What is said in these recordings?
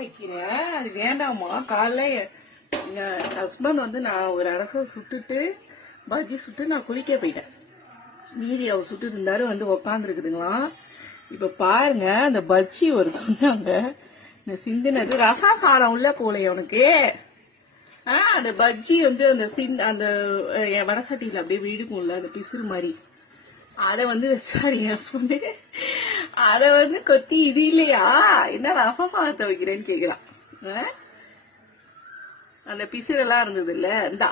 வைக்கிறேன் அது வேண்டாமா காலைல என் ஹஸ்பண்ட் வந்து நான் ஒரு அரசை சுட்டுட்டு பஜ்ஜி சுட்டு நான் குளிக்க போயிட்டேன். மீதி அவர் சுட்டு இருந்தாரு வந்து உக்காந்துருக்குதுங்களாம் இப்ப பாருங்க அந்த பஜ்ஜி ஒரு சொன்னாங்க. இந்த சிந்தினது ரசம் சாதம் உள்ள போல உனக்கு ஆ அந்த பஜ்ஜி வந்து அந்த சிந் அந்த அஹ், வடசட்டியில அப்படியே விழுக்கும்ல அந்த பிசுறு மாதிரி. அதை வந்து வச்சாரு என் ஹஸ்பண்டு அத வந்து கொத்தி இது இல்லையா? என்ன ரசம் சாதத்தை வைக்கிறேன்னு கேக்குறான். ஆ? அந்த பிசுறெல்லாம் இருந்தது இல்ல இந்தா.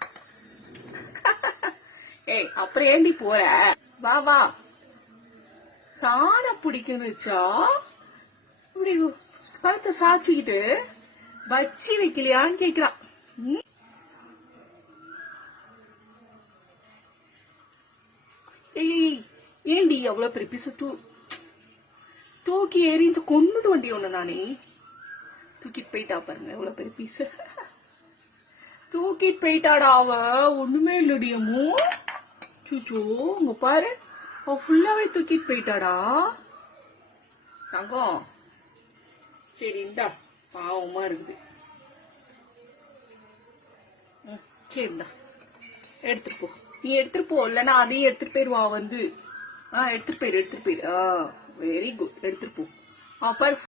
ஏய் அப்புறம் ஏண்டி போற? வா வா. சாணம் பிடிக்குன்னு இப்படி கழுத்தை சாச்சிக்கிட்டு பச்சி வைக்கலையான்னு கேக்குறான். ம்? ஏய். ஏண்டி அவ்வளோ பெரிய பிசு தூ தூக்கி எறிந்து கொண்டுட்டு வண்டி ஒன்று நானே தூக்கிட்டு போயிட்டா பாருங்க எவ்வளவு பெரிய பீஸ் தூக்கிட்டு போயிட்டாடா அவ ஒண்ணுமே இல்லடியமோ சூச்சோ உங்க பாரு. அவ ஃபுல்லாவே தூக்கிட்டு போயிட்டாடா. தங்கம். சரி இந்தா. பாவமா இருக்குது. ம், சரி இந்தா. எடுத்துட்டு போ. நீ எடுத்துட்டு போ இல்லைன்னா அதையும் எடுத்துட்டு போயிடுவான் வந்து. ஆ எடுத்துட்டு போயிரு எடுத்துட்டு போயிரு. ஆ வெரி குட் எடுத்துட்டு போ. பர்.